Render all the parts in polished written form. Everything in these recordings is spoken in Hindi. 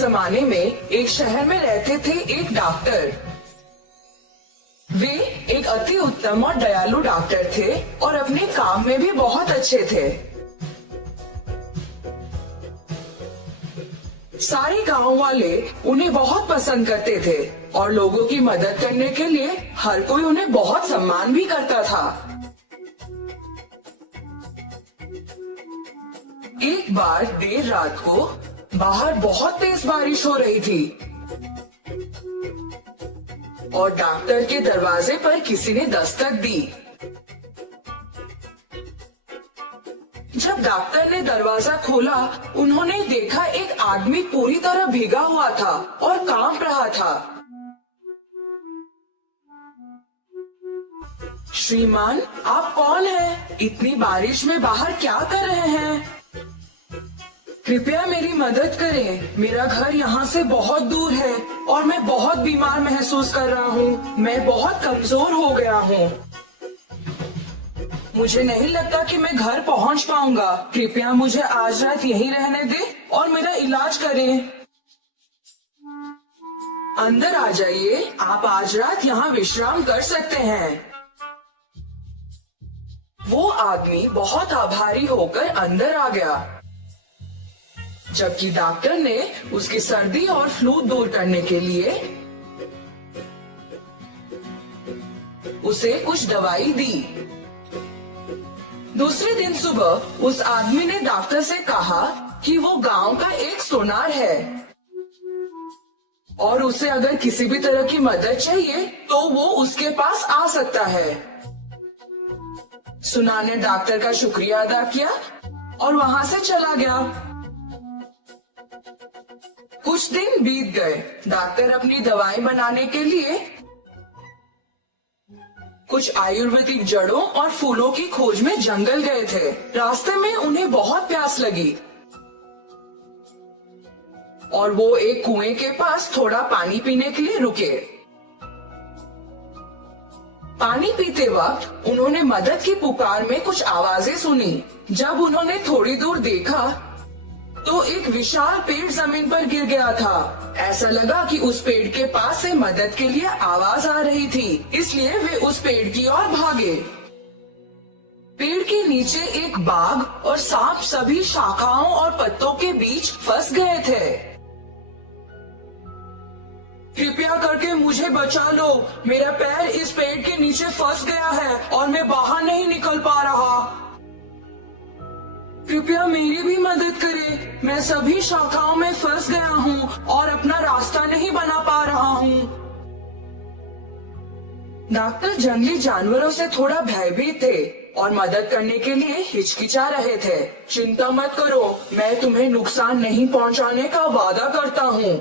जमाने में एक शहर में रहते थे एक डॉक्टर। वे एक अति उत्तम और दयालु डॉक्टर थे और अपने काम में भी बहुत अच्छे थे। सारे गांव वाले उन्हें बहुत पसंद करते थे और लोगों की मदद करने के लिए हर कोई उन्हें बहुत सम्मान भी करता था। एक बार देर रात को बाहर बहुत तेज बारिश हो रही थी और डॉक्टर के दरवाजे पर किसी ने दस्तक दी। जब डॉक्टर ने दरवाजा खोला, उन्होंने देखा एक आदमी पूरी तरह भीगा हुआ था और कांप रहा था। श्रीमान, आप कौन हैं? इतनी बारिश में बाहर क्या कर रहे हैं? कृपया मेरी मदद करें। मेरा घर यहाँ से बहुत दूर है और मैं बहुत बीमार महसूस कर रहा हूँ। मैं बहुत कमजोर हो गया हूँ। मुझे नहीं लगता कि मैं घर पहुँच पाऊंगा। कृपया मुझे आज रात यहीं रहने दें और मेरा इलाज करें। अंदर आ जाइए। आप आज रात यहाँ विश्राम कर सकते हैं। वो आदमी बहुत आभारी होकर अंदर आ गया, जबकि डॉक्टर ने उसकी सर्दी और फ्लू दूर करने के लिए उसे कुछ दवाई दी। दूसरे दिन सुबह उस आदमी ने डॉक्टर से कहा कि वो गांव का एक सोनार है और उसे अगर किसी भी तरह की मदद चाहिए तो वो उसके पास आ सकता है। सुनार ने डॉक्टर का शुक्रिया अदा किया और वहां से चला गया। कुछ दिन बीत गए। डॉक्टर अपनी दवाई बनाने के लिए कुछ आयुर्वेदिक जड़ों और फूलों की खोज में जंगल गए थे। रास्ते में उन्हें बहुत प्यास लगी और वो एक कुएं के पास थोड़ा पानी पीने के लिए रुके। पानी पीते वक्त उन्होंने मदद की पुकार में कुछ आवाजें सुनी। जब उन्होंने थोड़ी दूर देखा तो एक विशाल पेड़ जमीन पर गिर गया था। ऐसा लगा कि उस पेड़ के पास से मदद के लिए आवाज आ रही थी, इसलिए वे उस पेड़ की ओर भागे। पेड़ के नीचे एक बाघ और सांप सभी शाखाओं और पत्तों के बीच फंस गए थे। कृपया करके मुझे बचा लो। मेरा पैर इस पेड़ के नीचे फंस गया है और मैं बाहर नहीं निकल पा रहा। कृपया मेरी भी मदद करें। मैं सभी शाखाओं में फंस गया हूँ और अपना रास्ता नहीं बना पा रहा हूँ। डॉक्टर जंगली जानवरों से थोड़ा भयभीत थे और मदद करने के लिए हिचकिचा रहे थे। चिंता मत करो, मैं तुम्हें नुकसान नहीं पहुँचाने का वादा करता हूँ।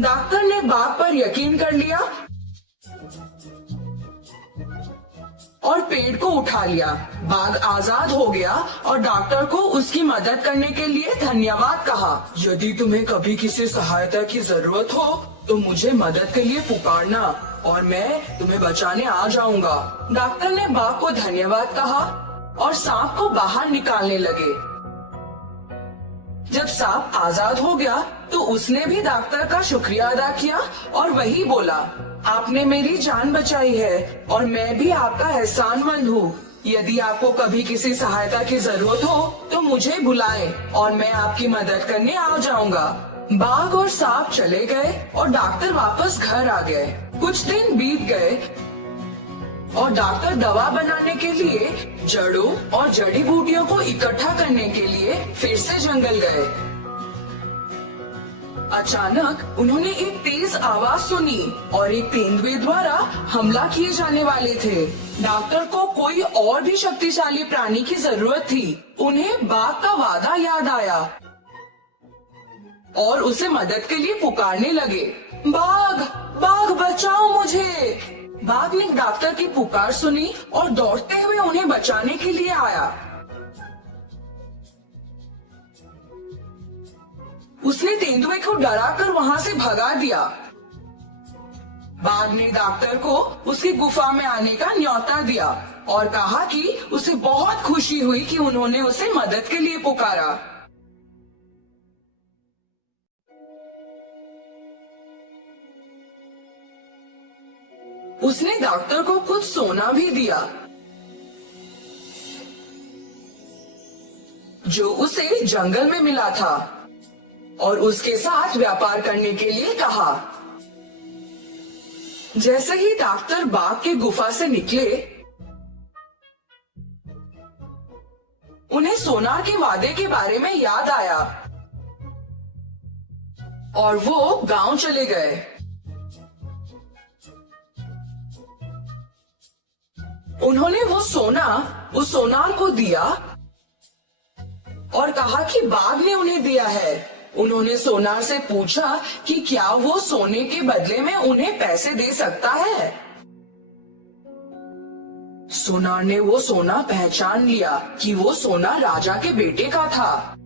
डॉक्टर ने बाघ पर यकीन कर लिया और पेड़ को उठा लिया। बाघ आजाद हो गया और डॉक्टर को उसकी मदद करने के लिए धन्यवाद कहा। यदि तुम्हें कभी किसी सहायता की जरूरत हो तो मुझे मदद के लिए पुकारना और मैं तुम्हें बचाने आ जाऊंगा। डॉक्टर ने बाघ को धन्यवाद कहा और सांप को बाहर निकालने लगे। जब सांप आजाद हो गया तो उसने भी डॉक्टर का शुक्रिया अदा किया और वही बोला, आपने मेरी जान बचाई है और मैं भी आपका एहसानमंद हूँ। यदि आपको कभी किसी सहायता की जरूरत हो तो मुझे बुलाएं और मैं आपकी मदद करने आ जाऊंगा। बाघ और सांप चले गए और डॉक्टर वापस घर आ गए। कुछ दिन बीत गए और डॉक्टर दवा बनाने के लिए जड़ों और जड़ी बूटियों को इकट्ठा करने के लिए फिर से जंगल गए। अचानक उन्होंने एक तेज आवाज सुनी और एक तेंदुए द्वारा हमला किए जाने वाले थे। डॉक्टर को कोई और भी शक्तिशाली प्राणी की जरूरत थी। उन्हें बाघ का वादा याद आया और उसे मदद के लिए पुकारने लगे, बाघ, बाघ बचाओ मुझे। बाघ ने डॉक्टर की पुकार सुनी और दौड़ते हुए उन्हें बचाने के लिए आया। उसने तेंदुए को डराकर वहां से भगा दिया। बाघ ने डॉक्टर को उसकी गुफा में आने का न्योता दिया और कहा कि उसे बहुत खुशी हुई कि उन्होंने उसे मदद के लिए पुकारा। उसने डॉक्टर को कुछ सोना भी दिया जो उसे जंगल में मिला था और उसके साथ व्यापार करने के लिए कहा। जैसे ही डॉक्टर बाग के गुफा से निकले, उन्हें सोनार के वादे के बारे में याद आया और वो गांव चले गए। उन्होंने वो सोना उस सोनार को दिया और कहा कि बाघ ने उन्हें दिया है। उन्होंने सोनार से पूछा कि क्या वो सोने के बदले में उन्हें पैसे दे सकता है। सोनार ने वो सोना पहचान लिया कि वो सोना राजा के बेटे का था।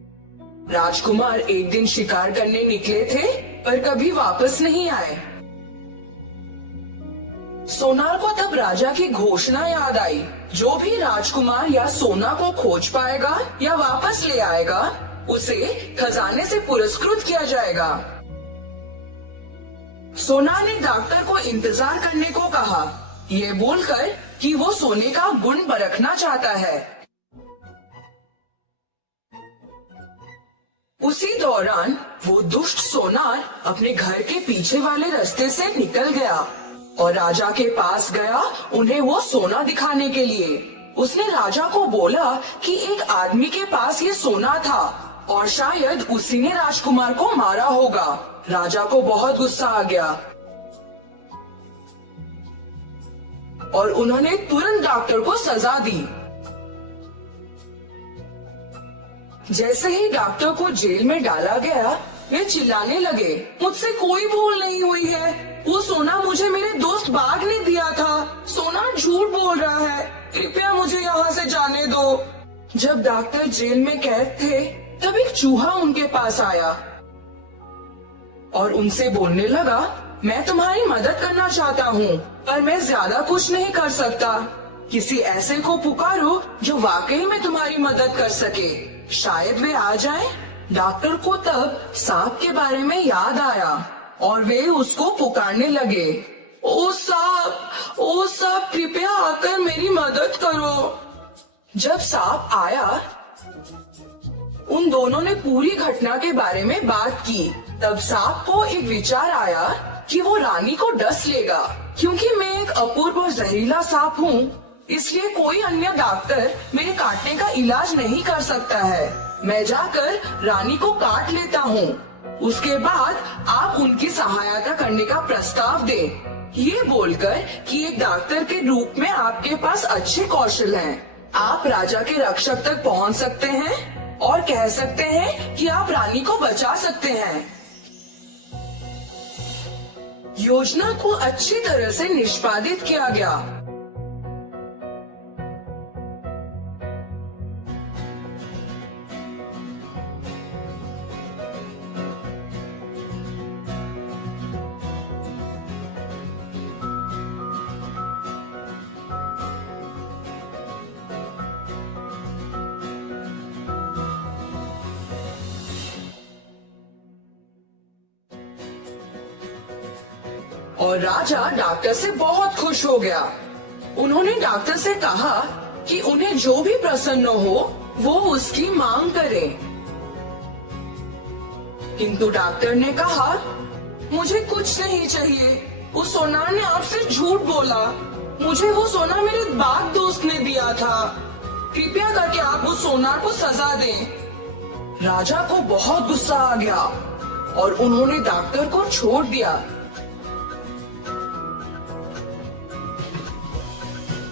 राजकुमार एक दिन शिकार करने निकले थे पर कभी वापस नहीं आए। सोनार को तब राजा की घोषणा याद आई, जो भी राजकुमार या सोना को खोज पाएगा या वापस ले आएगा, उसे खजाने से पुरस्कृत किया जाएगा। सोनार ने डॉक्टर को इंतजार करने को कहा, ये बोलकर कि वो सोने का गुण परखना चाहता है। उसी दौरान वो दुष्ट सोनार अपने घर के पीछे वाले रास्ते से निकल गया और राजा के पास गया उन्हें वो सोना दिखाने के लिए। उसने राजा को बोला कि एक आदमी के पास ये सोना था और शायद उसी ने राजकुमार को मारा होगा। राजा को बहुत गुस्सा आ गया और उन्होंने तुरंत डॉक्टर को सजा दी। जैसे ही डॉक्टर को जेल में डाला गया, वे चिल्लाने लगे, मुझसे कोई भूल नहीं हुई है। वो सोना मुझे मेरे दोस्त बाघ ने दिया था। सोना झूठ बोल रहा है। कृपया मुझे यहाँ से जाने दो। जब डॉक्टर जेल में कैद थे, तब एक चूहा उनके पास आया और उनसे बोलने लगा, मैं तुम्हारी मदद करना चाहता हूँ, पर मैं ज्यादा कुछ नहीं कर सकता। किसी ऐसे को पुकारो जो वाकई में तुम्हारी मदद कर सके, शायद वे आ जाएं। डॉक्टर को तब सांप के बारे में याद आया और वे उसको पुकारने लगे, ओ सांप, कृपया आकर मेरी मदद करो। जब सांप आया, उन दोनों ने पूरी घटना के बारे में बात की। तब सांप को एक विचार आया कि वो रानी को डस लेगा। क्योंकि मैं एक अपूर्व और जहरीला सांप हूँ, इसलिए कोई अन्य डॉक्टर मेरे काटने का इलाज नहीं कर सकता है। मैं जाकर रानी को काट लेता हूँ। उसके बाद आप उनकी सहायता करने का प्रस्ताव दें। ये बोलकर कि एक डॉक्टर के रूप में आपके पास अच्छे कौशल हैं। आप राजा के रक्षक तक पहुँच सकते हैं और कह सकते हैं कि आप रानी को बचा सकते हैं। योजना को अच्छी तरह से निष्पादित किया गया। और राजा डॉक्टर से बहुत खुश हो गया। उन्होंने डॉक्टर से कहा कि उन्हें जो भी प्रसन्न हो वो उसकी मांग करे। किंतु डॉक्टर ने कहा, मुझे कुछ नहीं चाहिए। उस सोनार ने आपसे झूठ बोला। मुझे वो सोना मेरे बाघ दोस्त ने दिया था। कृपया करके आप उस सोनार को सजा दें। राजा को बहुत गुस्सा आ गया और उन्होंने डॉक्टर को छोड़ दिया।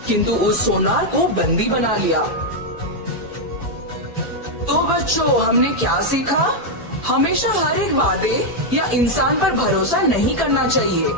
किंतु उस सोनार को बंदी बना लिया। तो बच्चों, हमने क्या सीखा? हमेशा हर एक वादे या इंसान पर भरोसा नहीं करना चाहिए।